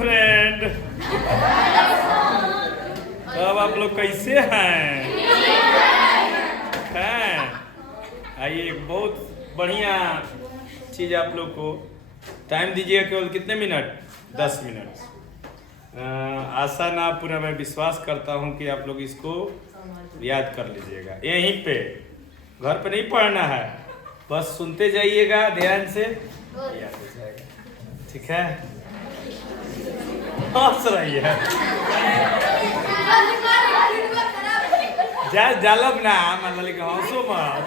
Friend. अब आप लोग कैसे हैं? आइए, एक बहुत बढ़िया चीज़ आप लोग को टाइम दीजिएगा, केवल कितने मिनट? 10 मिनट। आशा ना पूरा मैं विश्वास करता हूँ कि आप लोग इसको याद कर लीजिएगा। यहीं पे, घर पे नहीं पढ़ना है, बस सुनते जाइएगा ध्यान से, याद हो जाएगा। ठीक है? हंस रही है। जालब ना मतलब लेकिन हंसो मत।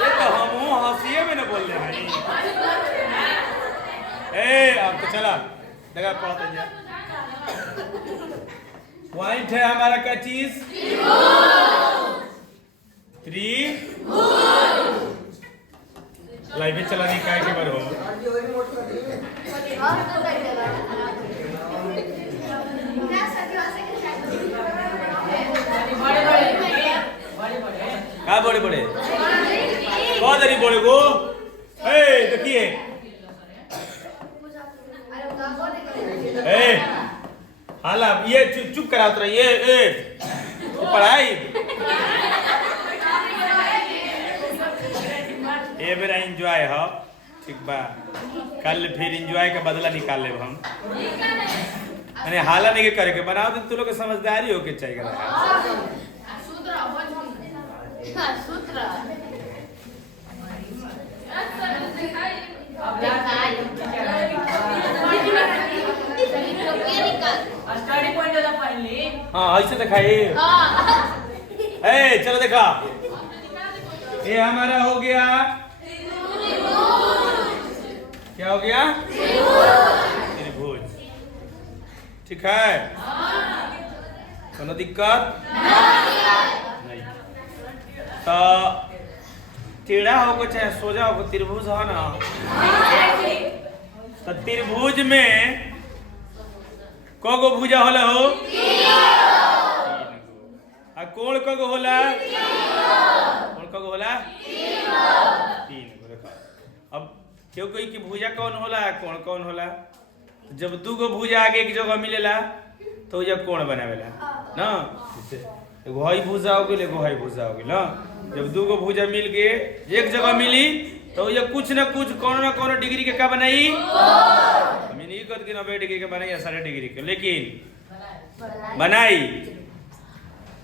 ये तो हम हंसिए में ना बोल रहे हैं। अब तो चला देखा पढ़ते हैं। पॉइंट है हमारा क्या चीज? लाइव में चला नहीं काय के बार हो। क्या बड़े बड़े बहुत अरे बड़े को देखिए हाला ये चुप करा उतर ये पढ़ाई ये मेरा एंजॉय है। ठीक बा, कल फिर एंजॉय का बदला निकाल ले हम। अरे हाला नहीं करे के बनाओ तो तू लोग समझदारी हो के चाहिए। हाँ ऐसे दिखाइए। चलो देखा, ये हमारा हो गया, क्या हो गया? त्रिभुज। ठीक है, कोनो दिक्कत नहीं। तो टेढ़ा होगा चाहे सोजा होगा, त्रिभुज है ना। तो त्रिभुज में कगो भुजा होला हो? आ कोण कगो होला? कोण कगो होला? 3 गो। देखो अब क्यों कोई की भुजा कौन होला, कोण कौन होला? जब 2 गो भुजा आगे एक जगह मिलेला तो जब कोण बनावेला ना। एगो हई भुजा हो गेल, एगो हई भुजा हो गेल ना। जब 2 गो भुजा मिल के एक जगह मिली तो ये कुछ ना कुछ कोनो ना कोनो डिग्री के का बनाई। मैं नहीं कहती कि 90 डिग्री के बनाई या 60 डिग्री के, लेकिन बनाई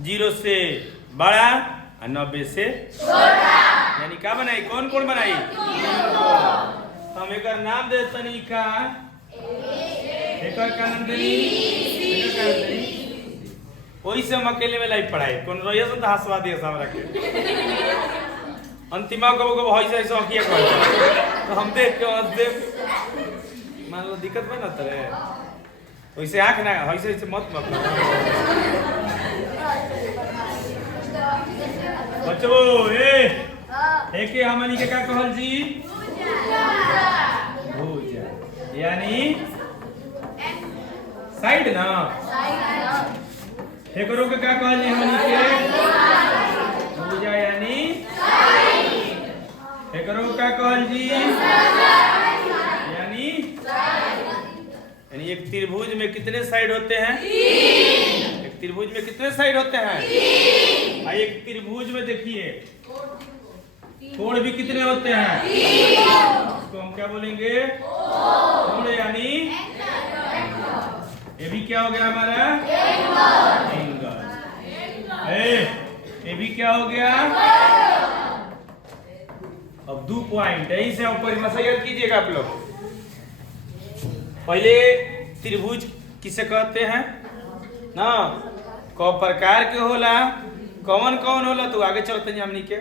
0 से बड़ा और 90 से छोटा। यानी क्या बनाई? कौन कौन बनाई? हम एक नाम दे तनिका, एक का नाम देनी वही से हम अकेले में लाइव पढ़ाई। कौन रहिए तो हंसवा दिए हमरा के। अंतिमा कबो कबो हई से अखिया कर तो हम देख के हंस दे, मान लो दिक्कत बना तरे वैसे आंख ना हई से मत बच्चों। एके हमनी के का कहल जी? भुजा। यानी साइड ना। एकरो के का कहल जी हमनी के? भुजा यानी साइड। एकरो का कहल जी? यानी एक त्रिभुज में कितने साइड होते हैं? 3। एक त्रिभुज में कितने साइड होते हैं? 3। एक त्रिभुज में देखिए कोण भी कितने होते हैं? 3। इसको हम क्या बोलेंगे? कोण यानी ये भी क्या हो गया हमारा? एंगल। ये भी क्या हो गया? अब 2 पॉइंट यही से परिभाषा याद कीजिएगा आप लोग। पहले त्रिभुज किसे कहते हैं ना, कौ प्रकार के होला, कौन कौन होला, तो आगे चलते हैं हमनी के।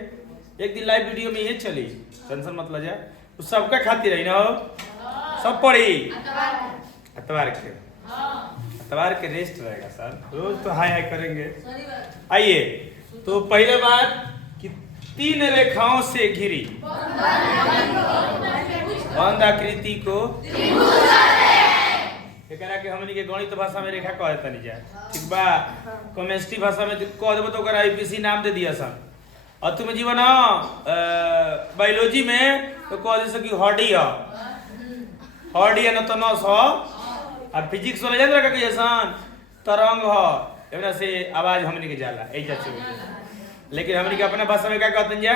एक दिन लाइव वीडियो में ये चली, टेंशन मत ला जाए, तो सबका खातिर रही ना हो, सब पढ़ी अतवार के रेस्ट रहेगा सर, रोज तो हाय हाय करेंगे। आइए, तो पहले बात कि 3 रेखाओं से घिरी बंद आकृति को एकरा के हमनी के गणित भाषा में रेखा कहता नहीं जाए। ठीक बा, केमिस्ट्री भाषा में कह देबो तो ओकरा आईपीसी नाम दे दिया सन। और तुम जीवन बायोलॉजी में तो कह जैसे कि हड्डी है न तो नस हो। और फिजिक्स वाला जान रखा कैसा तरंग हो एवना से आवाज हमने के जाला ऐसा चीज। लेकिन हमने के अपना भाषा में क्या कहते हैं जा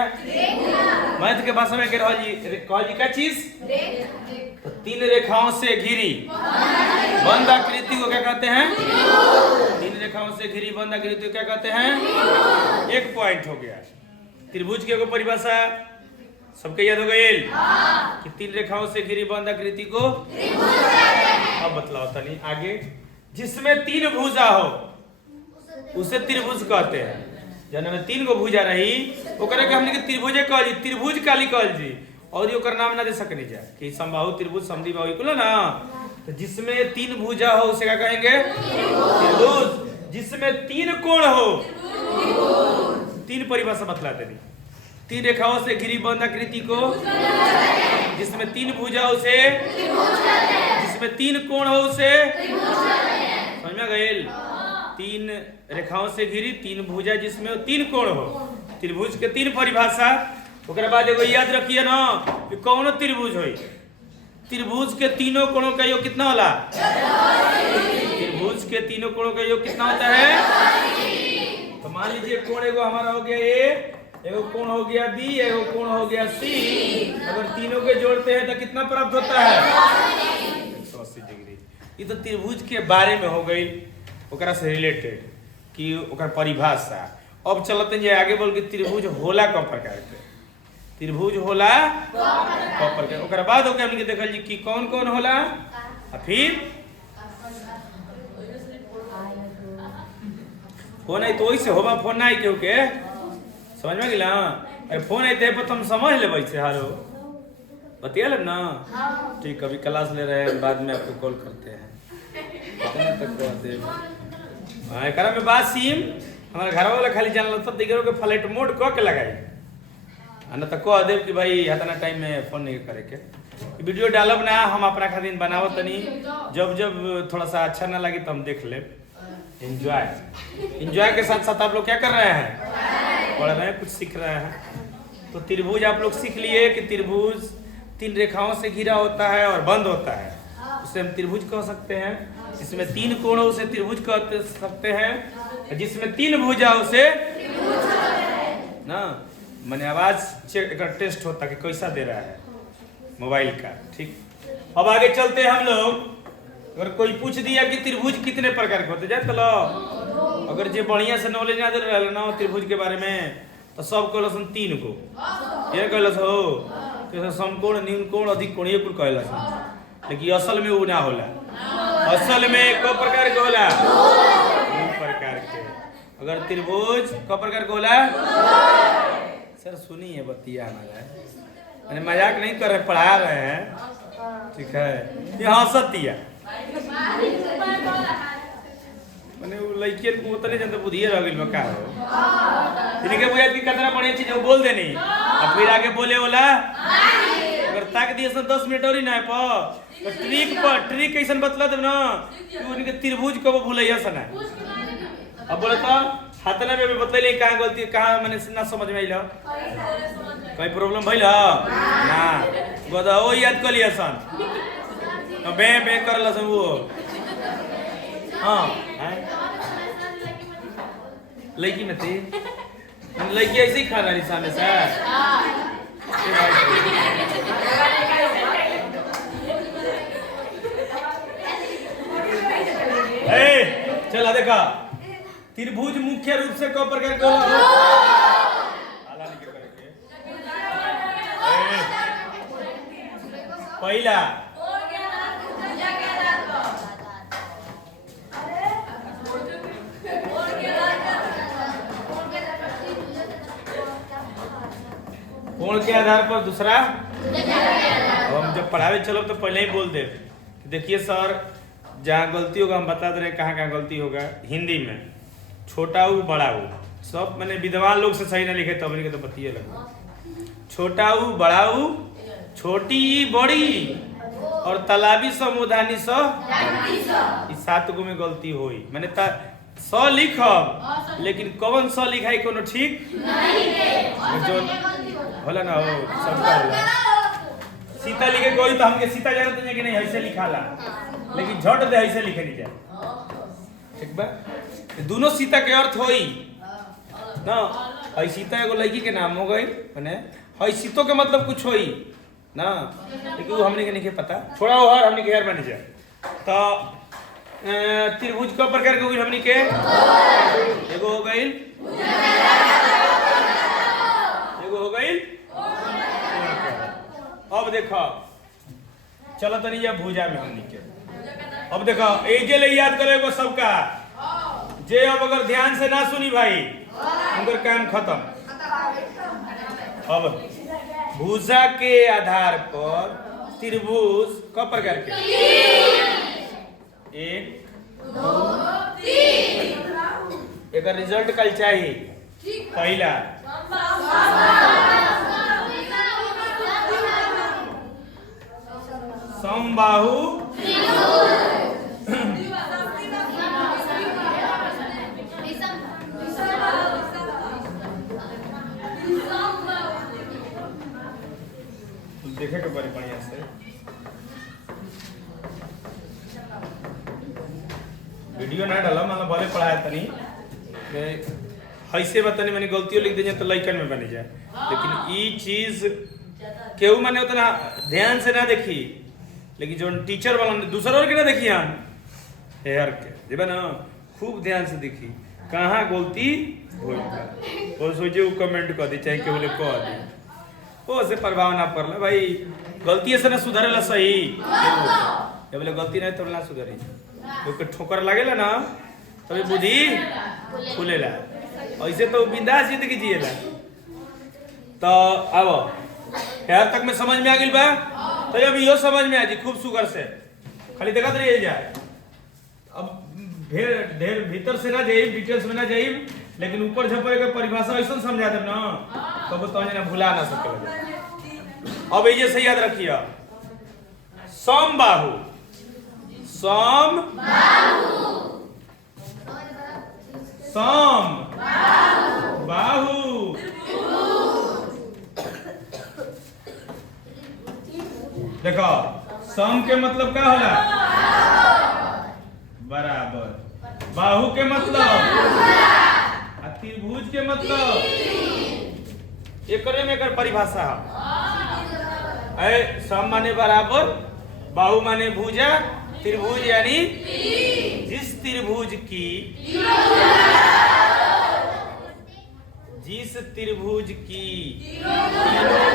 मैथ के भाषा में कह जी क्या चीज तो 3 रेखाओं से घिरी बंद आकृति को क्या कहते हैं? 3 रेखाओं से घिरी बंद आकृति को क्या कहते हैं? एक पॉइंट हो गया। त्रिभुज के परिभाषा सबके याद हो गई कि 3 रेखाओं से घिरी बंद आकृति को अब बतलाओ तनी आगे। जिसमें 3 भुजा हो उसे त्रिभुज कहते हैं। जन में 3 गो भुजा रही ओकरे के हमने के त्रिभुज कहल जी, त्रिभुज काली कहल जी। और ये ओकर नाम ना दे सकनी जा कि समबाहु त्रिभुज समद्विबाहु कुल ना। तो जिसमें 3 भुजा हो उसे क्या कहेंगे? त्रिभुज। जिसमें 3 कोण हो 3 परिभाषा बतलाते नहीं। 3 रेखाओं से घिरी बंद आकृति को जिसमें 3 भुजा उसे जिसमें 3 कोण हो उसे समझ में गए? 3 रेखाओं से घिरी 3 भुजा जिसमें 3 कोण हो त्रिभुज के 3 परिभाषा। ओकरा बाद एगो याद रखिए ना कि कौन त्रिभुज होई। त्रिभुज के तीनों कोणों का योग कितना होला? त्रिभुज के तीनों कोणों का योग कितना होता है? तो मान लीजिए कोण एगो हमारा हो गया ए, एगो कोण हो गया बी, एगो कोण हो गया सी। अगर तीनों के जोड़ते हैं तो कितना प्राप्त होता है? 180 डिग्री। ये तो त्रिभुज के बारे में हो गई ओकरा से रिलेटेड कि ओकर परिभाषा। अब चलते हैं आगे बोल के त्रिभुज होला कौ प्रकार के? त्रिभुज होला कौ प्रकार। ओकरा बाद ओके हमनी के देखल जी कि कौन कौन होला। आ फिर फोन आई तो वही से होबा फोन ना आई केहू के समझ में गेला। अरे फोन आई तो तुम समझ ले वैसे हारो बतिया ले ना। ठीक अभी क्लास ले रहे हैं बाद में आपको कॉल करते हैं एकरा में बात सिम हमारे घर वाला खाली जानल तब दिगरो के फ्लाइट मोड क के लगाई ना तो कह देव कि भाई इतना टाइम में फोन नहीं करे के। वीडियो डालब ना हम अपना खातिर बनावत तनी जब जब थोड़ा सा अच्छा ना लगे तो हम देख ले। एंजॉय के साथ साथ आप लोग क्या कर रहे हैं? पढ़ रहे हैं, कुछ सीख रहे हैं। तो त्रिभुज आप लोग सीख लिए कि त्रिभुज 3 रेखाओं से घिरा होता है और बंद होता है, उसे हम त्रिभुज कह सकते हैं। जिसमें 3 कोण हो उसे त्रिभुज कह सकते हैं। जिसमें 3 भुजा उसे ना मैंने आवाज चेक टेस्ट होता कि कैसा दे रहा है मोबाइल का। ठीक अब आगे चलते हैं हम लोग। अगर कोई पूछ दिया कि त्रिभुज कितने प्रकार के होते जान चलो अगर जो बढ़िया से नॉलेज ना दे रहा ना त्रिभुज के बारे में तो सब कहलस 3 गो ये कहलस हो तो समकोण न्यूनकोण अधिक कोणीय कुल कहलस। लेकिन असल में वो ना होला। असल में क प्रकार के होला? 2 प्रकार के। अगर त्रिभुज क प्रकार के होला? सर सुनिए बतिया हमारा मजाक नहीं कर रहे पढ़ा रहे हैं ठीक है। ये हंसतिया मैंने वो लड़कियन को उतने जनता बुधिए रह गइल का हो इनके बुझात की कितना बढ़िया चीज बोल देनी और फिर आगे बोले होला अगर ताक दिए 10 मिनट और ही ना तो ट्रिक कैसन बतला देब ना कि उनके त्रिभुज कब भूलैया सना। अब बोले तो हाथना में बतैले कहाँ गलती कहाँ मैंने ना समझ में आइल कोई प्रॉब्लम भइल ना गदा ओ याद कर लिया सन बे बे करला सब वो हां लड़की में थी लड़की ऐसे ही खाना रही सामने से चला देखा त्रिभुज मुख्य रूप से कौ प्रकार के होला? पहला कोण के आधार पर, दूसरा अब हम जब पढ़ावे चलो तो पहले ही बोल दे देखिए सर जहाँ गलती होगा हम बता दे रहे हैं कहाँ कहाँ गलती होगा। हिंदी में छोटा ऊ बड़ा ऊ सब मैंने विद्वान लोग से सही ना लिखे तो अपने के तो बतिए लगा। छोटा ऊ बड़ा ऊ छोटी बड़ी और तालाबी समुदानी इस 7 गो में गलती हुई। मैंने स लिखब लेकिन कौन स लिखाई कोनो ठीक जो होला ना हो सबका होला। सीता लिखे कोई तो हमके सीता जानत नहीं कि नहीं ऐसे लिखाला, लेकिन झट दे ऐसे लिखे नहीं जाए। ठीक बा, दोनों सीता के अर्थ होई ना। हई सीता एगो लड़की के नाम हो गई, माने हई सीतो के मतलब कुछ होई ना, लेकिन वो हमने के नहीं पता। थोड़ा और हमने के यार बन जाए तो त्रिभुज का प्रकार के हमने के एगो हो गई, एगो हो गई। अब देखो चलो तनी ये भुजा में हमने के, अब देखो एजे ले याद करो एगो सबका, जे अब अगर ध्यान से ना सुनी भाई उनका काम खत्म। अब भुजा के आधार पर त्रिभुज क प्रकार के, 1 2 3। एक रिजल्ट कल चाहिए। पहला समबाहु देखे के बड़ी बढ़िया से वीडियो ना डाला, मतलब भले पढ़ाया तनी ऐसे बतानी मैंने गलतियों लिख दी तो लइकन में बनी जाए, लेकिन ई चीज केहू माने उतना ध्यान से ना देखी, लेकिन जो टीचर वाला दूसरा और के ना देखी हम यार के जब ना खूब ध्यान से देखी कहाँ गलती हो वो सोचे वो कमेंट कर दी चाहे केहू ले कह दी, वो से प्रभाव ना पड़ला भाई। गलती से ना सुधरेला सही, जब बोले गलती नहीं तो ना सुधरी, क्योंकि ठोकर लगेला ना तभी बुद्धि खुलेला, ऐसे तो बिंदास जिंदगी जिएला। तो अब यहाँ तक में समझ में आ गई बा, तो अब यो समझ में आ जी खूब सुगर से, खाली देखत रहिए जाए। अब ढेर भीतर से ना जाइए, डिटेल्स में ना जाइए, लेकिन ऊपर झपरे के परिभाषा ऐसा समझा देब ना तब तो ना भुला ना सके। अब ये से याद रखिए, समबाहु, सम सम बाहु, देखो सम के मतलब क्या होला बराबर, बाहु के मतलब त्रिभुज के मतलब एकरे में एकर परिभाषा है। सम माने बराबर, बाहु माने भुजा, त्रिभुज यानी जिस त्रिभुज की तीनों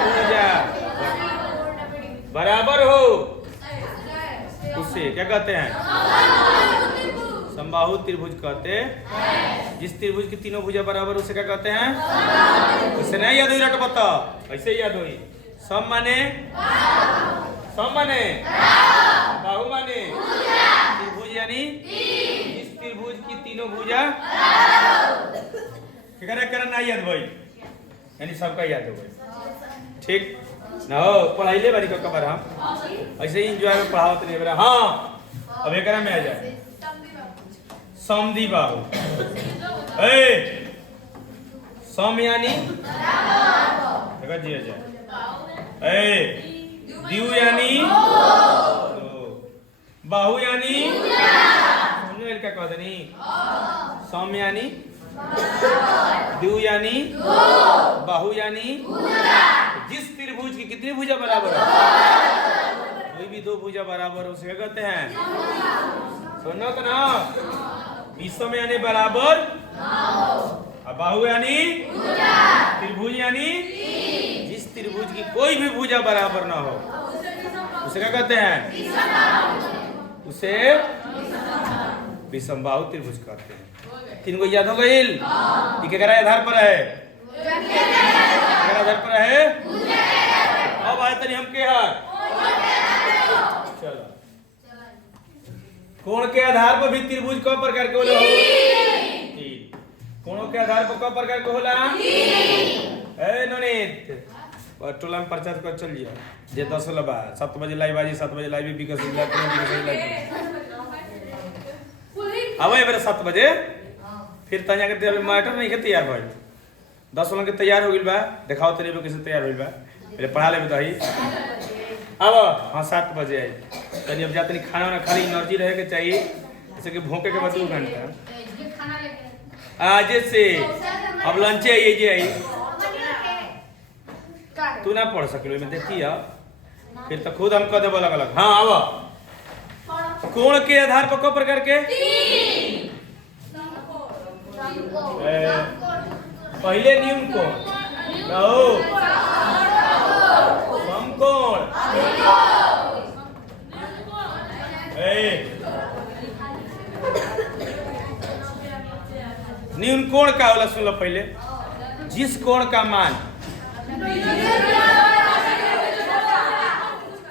भुजा बराबर हो उसे क्या कहते हैं, समबाहु त्रिभुज कहते हैं। जिस त्रिभुज की तीनों भुजा बराबर उसे क्या कहते हैं, उसे नहीं याद हुई रट बता, ऐसे ही याद हुई। सम माने बाहु माने त्रिभुज यानी जिस त्रिभुज की तीनों भुजा ना याद भाई, यानी सबका याद हो गई। ठीक ना हो पढ़ाई ले बारी कबर हम ऐसे ही इंजॉय में पढ़ावत नहीं बेरा। हाँ अब एक में आ जाए समदी बाहु, सम यानी जी जाए, दियु यानी बाहु यानी क्या कह देनी, सम यानी दियु यानी बाहु यानी जिस त्रिभुज की कितनी भुजा बराबर है, कोई भी दो भुजा बराबर हो उसे कहते हैं। सुनो तो ना, विषम यानी बराबर, बाहु यानी त्रिभुज यानी जिस त्रिभुज की कोई भी भुजा बराबर ना हो उसे क्या कहते हैं, उसे विषमबाहु त्रिभुज कहते हैं। तीन को याद हो गई, ये क्या आधार पर है, आधार पर है। अब आए तनी हम के हार, चलो कोण के आधार पर भी त्रिभुज क प्रकार के होला, तीन कोणों के आधार पर क प्रकार के होला, ए नोनीत टोला में प्रचार कर चल लिया जे 10 लबा 7 बजे लाइव बाजी, 7 बजे लाइव विकास लाइव अब मेरे 7 बजे फिर तनिया के अभी मैटर नहीं के तैयार भइल 10 वाला के तैयार हो गइल बा दिखाओ तनी लोग कैसे तैयार होइल बा पहले पढ़ा लेबे दही अब हाँ 7 बजे आई तनी अब जातनी खाना ना खाली एनर्जी रहे के चाहिए जैसे कि भूखे के बाद 2 घंटा आज से अब लंच आई जे आई तू ना पढ़ सकिलो में देखी फिर तो खुद हम कह देबो अलग हाँ अब कोण के आधार पर को प्रकार के पहले न्यून कोण कहो समकोण न्यून कोण का होला सुन लो पहले जिस कोण का मान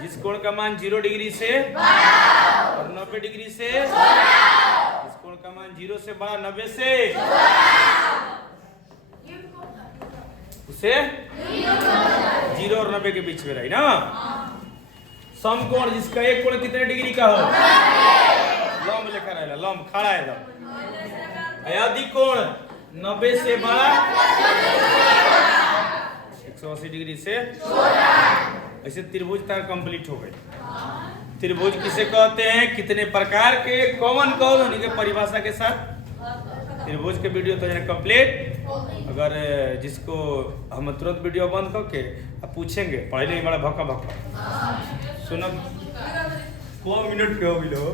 जिस कोण का मान 0 डिग्री से और 90 डिग्री से जिस कोण का मान 0 से बड़ा 90 से उसे 0 और 90 के बीच में रही ना समकोण जिसका एक कोण कितने डिग्री का हो लंब लिखा रहेगा लंब खड़ा है एकदम यदि कोण 90 से बड़ा 180 डिग्री से ऐसे त्रिभुज तक कंप्लीट हो गई त्रिभुज किसे कहते हैं कितने प्रकार के कौन कौन उन्हीं के परिभाषा के साथ त्रिभुज के वीडियो तो कंप्लीट अगर जिसको हम तुरंत वीडियो बंद करके अब पूछेंगे पढ़े नहीं बड़ा भक्का भक्का सुनो को मिनट पे हो